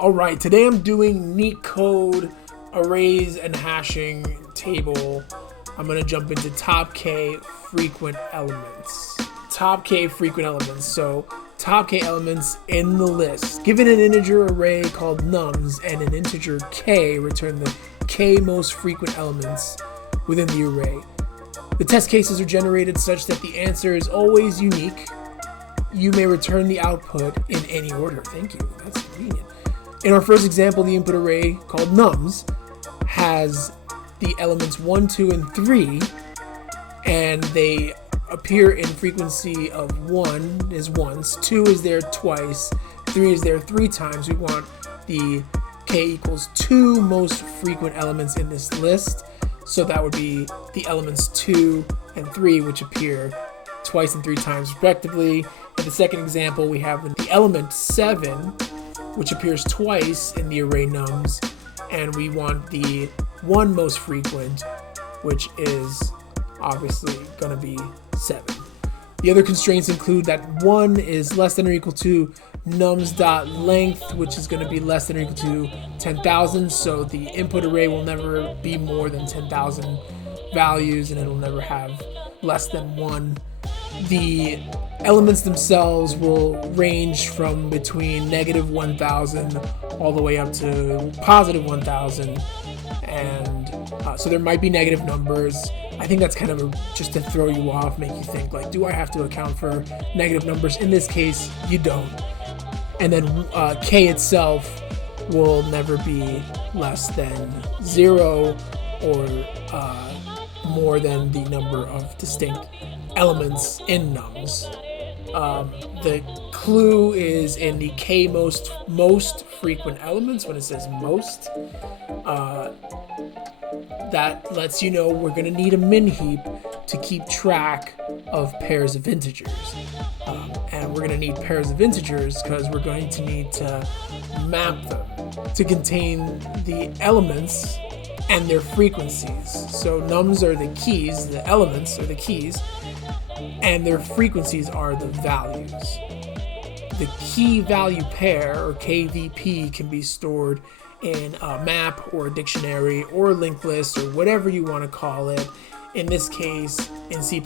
All right, today I'm doing Neetcode arrays and hashing table. I'm gonna jump into top K frequent elements. Top K frequent elements. So top K elements in the list. Given an integer array called nums and an integer K, return the K most frequent elements within the array. The test cases are generated such that the answer is always unique. You may return the output in any order. Thank you, that's convenient. In our first example, the input array called nums has the elements 1, 2, and 3, and they appear in frequency of 1 is once, 2 is there twice, 3 is there 3 times. We want the K equals 2 most frequent elements in this list, so that would be the elements 2 and 3, which appear twice and 3 times respectively. In the second example, we have the element 7, which appears twice in the array nums, and we want the 1 most frequent, which is obviously going to be 7. The other constraints include that 1 is less than or equal to nums.length, which is going to be less than or equal to 10,000, so the input array will never be more than 10,000 values, and it will never have less than 1. The elements themselves will range from between negative 1,000 all the way up to positive 1,000, and so there might be negative numbers. I think that's kind of just to throw you off, make you think like, do I have to account for negative numbers? In this case, you don't. And then K itself will never be less than 0 or more than the number of distinct elements in nums. The clue is in the K most frequent elements. When it says most, that lets you know we're going to need a min heap to keep track of pairs of integers. And we're going to need pairs of integers because we're going to need to map them to contain the elements and their frequencies. So nums are the keys, the elements are the keys, and their frequencies are the values. The key value pair, or KVP, can be stored in a map or a dictionary or a linked list or whatever you want to call it. In this case, in C++,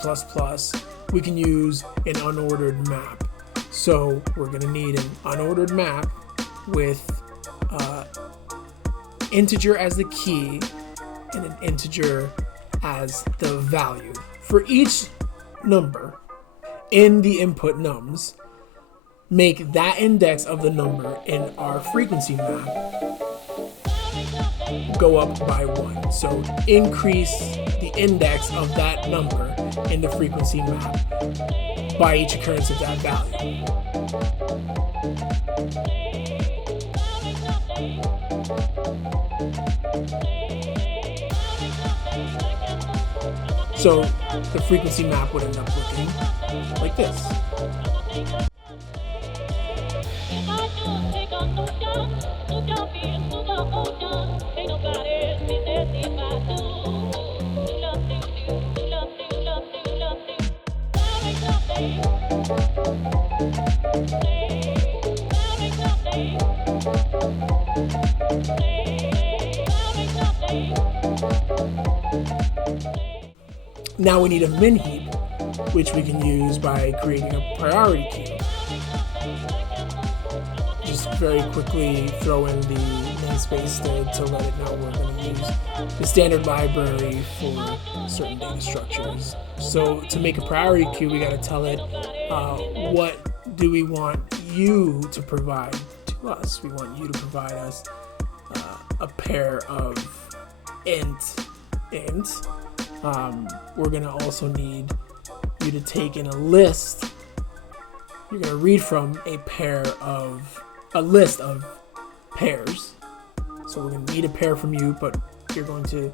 we can use an unordered map. So we're going to need an unordered map with integer as the key and an integer as the value. For each number in the input nums, make that index of the number in our frequency map go up by 1. So increase the index of that number in the frequency map by each occurrence of that value. So the frequency map would end up looking like this. Now we need a min heap, which we can use by creating a priority queue. Just very quickly throw in the namespace to let it know we're going to use the standard library for certain data structures. So to make a priority queue, we got to tell it what do we want you to provide to us. We want you to provide us a pair of int. We're going to also need you to take in a list. You're going to read from a list of pairs. So we're going to need a pair from you, but you're going to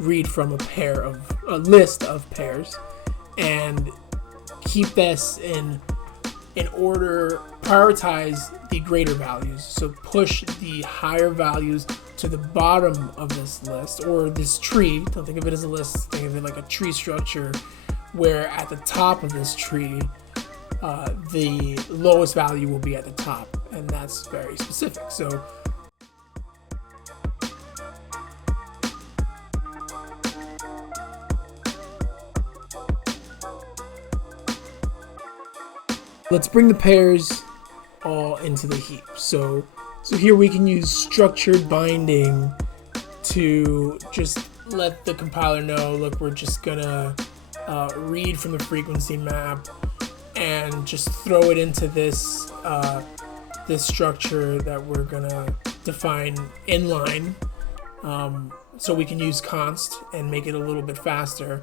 read from a list of pairs, and keep this in order. Prioritize the greater values. So push the higher values to the bottom of this list or this tree. Don't think of it as a list, think of it like a tree structure, where at the top of this tree the lowest value will be at the top, and that's very specific. So let's bring the pairs all into the heap. So here we can use structured binding to just let the compiler know, look, we're just gonna read from the frequency map and just throw it into this this structure that we're gonna define inline, so we can use const and make it a little bit faster.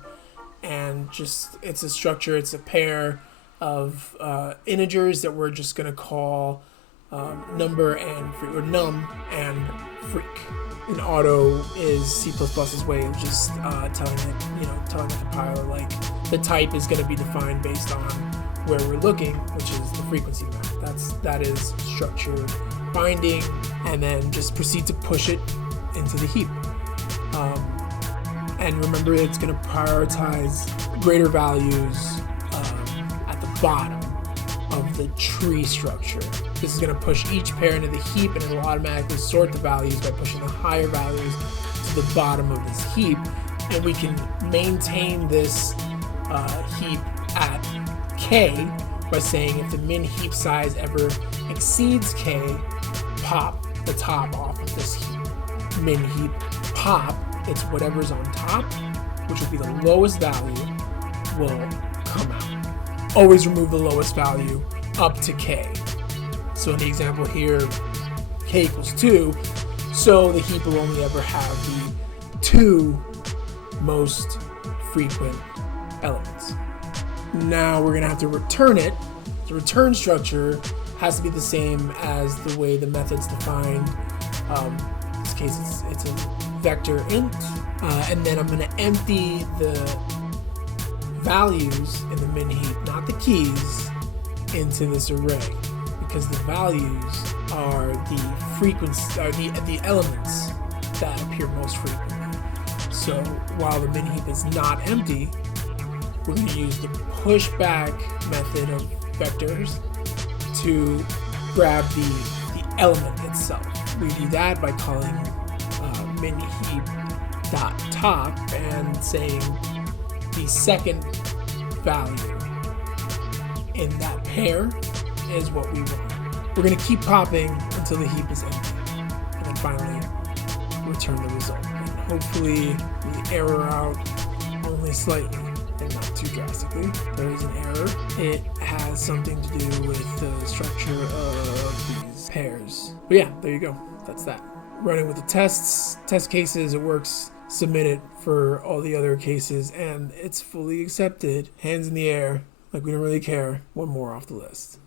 And just, it's a structure, it's a pair of integers that we're just gonna call number and freak, or num and freak. And auto is C++'s way of just telling the compiler, like, the type is going to be defined based on where we're looking, which is the frequency map. That is structured binding, and then just proceed to push it into the heap. And remember, it's going to prioritize greater values at the bottom of the tree structure. This is going to push each pair into the heap, and it will automatically sort the values by pushing the higher values to the bottom of this heap. And we can maintain this heap at k by saying if the min heap size ever exceeds k, pop the top off of this heap. Min heap pop, it's whatever's on top, which will be the lowest value, will come out. Always remove the lowest value up to k. So in the example here, k equals 2, so the heap will only ever have the 2 most frequent elements. Now we're going to have to return it. The return structure has to be the same as the way the method's defined. In this case, it's a vector int, and then I'm going to empty the values in the min heap, not the keys, into this array, because the values are the frequency, are the elements that appear most frequently. So while the min heap is not empty, we're going to use the pushback method of vectors to grab the element itself. We do that by calling min heap dot top and saying the second value in that pair is what we want. We're going to keep popping until the heap is empty, and then finally return the result. And hopefully we error out only slightly and not too drastically. There is an error. It has something to do with the structure of these pairs. But yeah, there you go. That's that. Running with the test cases, it works. Submit it for all the other cases, and it's fully accepted. Hands in the air, like we don't really care. One more off the list.